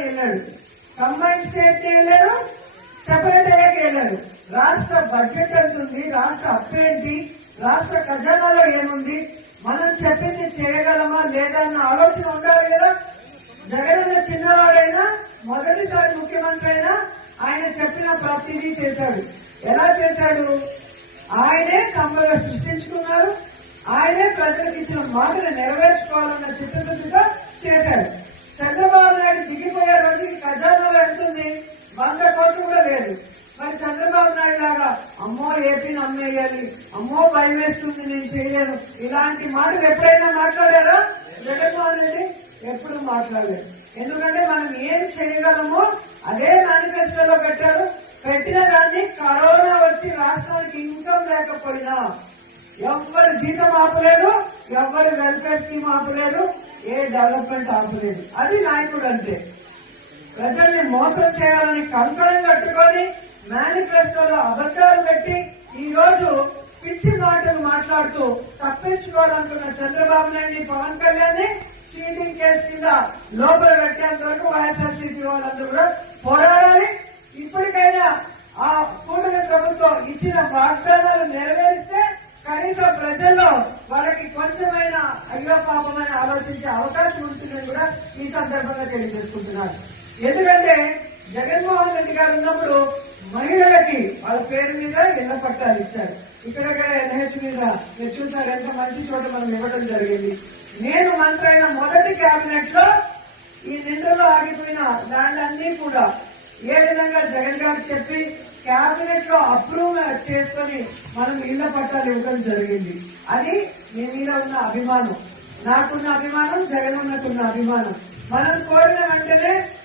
వెళ్ళాడు combine state వెళ్ళారు separate అయ్యాక వెళ్ళారు రాష్ట్ర బడ్జెట్ ఎంత ఉంది రాష్ట్ర అప్పు ఏంటి రాష్ట్ర ఖజానాలో ఏముంది మనం చెప్పింది చేయగలమా లేదా అన్న ఆలోచన ఉండాలి కదా. జగన్ చిన్నవాడైనా మొదటిసారి ముఖ్యమంత్రి అయినా ఆయన చెప్పిన ప్రతిదీ చేశాడు. ఎలా చేశాడు? ఆయనే కంబగా సృష్టించుకున్నారు. ఆయనే ప్రజలకు ఇచ్చిన మాటలు నెరవేర్చుకోవాలన్న చిత్రం చేశాడు చంద్రబాబు నాయుడు దిగిపోయే రోజుకి ఖజానాలో ఎంత ఉంది వంద కోట్లు కూడా లేదు మరి చంద్రబాబు నాయుడు లాగా అమ్మో చేయాలి. అమ్మో భయం వేస్తుంది నేను చేయలేను. ఇలాంటి మాటలు ఎప్పుడైనా మాట్లాడారా? జగన్మోహన్ రెడ్డి ఎప్పుడు మాట్లాడలేదు. ఎందుకంటే మనం ఏం చేయగలమో అదే మేనిఫెస్టోలో పెట్టారు. పెట్టిన దాన్ని కరోనా వచ్చి రాష్ట్రానికి ఇన్కమ్ లేకపోయినా ఎవరు జీతం ఆపలేదు ఎవరు వెల్ఫేర్ స్కీమ్ ఆపలేదు ఏ డెవలప్మెంట్ ఆపలేదు. అది నాయకుడు అంటే ప్రజల్ని మోసం చేయాలని కంకణం కట్టుకొని మేనిఫెస్టోలో అబద్దాలు పెట్టి ఈ రోజు పిచ్చి మాటలు మాట్లాడుతూ తప్పించుకోవాలనుకున్న చంద్రబాబు నాయుడు పవన్ కళ్యాణ్ చీటింగ్ కేసు కింద లోపల పెట్టేంత వరకు వైఎస్ఆర్సీపీ వాళ్ళందరూ కూడా పోరాడాలి. ఇప్పటికైనా ఆ కూటమి ప్రభుత్వం ఇచ్చిన వాగ్దానాలు నెరవేరిస్తే కనీసం ప్రజల్లో వాళ్ళకి కొంచెమైనా అయ్యో పాపమైన ఆలోచించే అవకాశం ఉంటుందని కూడా ఈ సందర్భంగా తెలియజేసుకుంటున్నారు ఎందుకంటే జగన్మోహన్ రెడ్డి గారు ఉన్నప్పుడు మహిళలకి వాళ్ళ పేరు మీద ఇళ్ళ పట్టాలు ఇచ్చారు. ఇక్కడ ఎన్హెచ్ మీద మీరు చూసారు ఎంత మంచి చోట మనం ఇవ్వడం జరిగింది. నేను మంత్రి అయిన మొదటి కేబినెట్లో ఈ నిండులో ఆగిపోయిన ల్యాండ్ అన్ని కూడా ఏ విధంగా జగన్ గారు చెప్పి కేబినెట్లో అప్రూవ్ చేసుకొని మనం ఇళ్ళ పట్టాలు ఇవ్వడం జరిగింది. అది మీ మీద ఉన్న అభిమానం. నాకున్న అభిమానం జగన్ ఉన్నకున్న అభిమానం. మనం కోరిన వెంటనే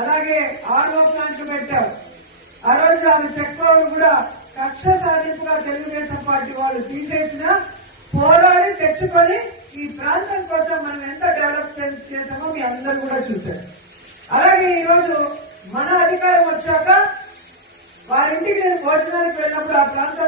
అలాగే ఆర్ఓ ప్లాంట్ పెట్టాం ఆ రోజు ఆమె చెక్కవరు కూడా కక్ష సాధింపుగా తెలుగుదేశం పార్టీ వాళ్ళు తీసేసిన పోరాడి తెచ్చుకొని ఈ ప్రాంతం కోసం మనం ఎంత డెవలప్ చేసామో మీ అందరూ కూడా చూశారు. అలాగే ఈరోజు మన అధికారం వచ్చాక వారింటికి నేను భోజనానికి వెళ్ళినప్పుడు ఆ ప్రాంతం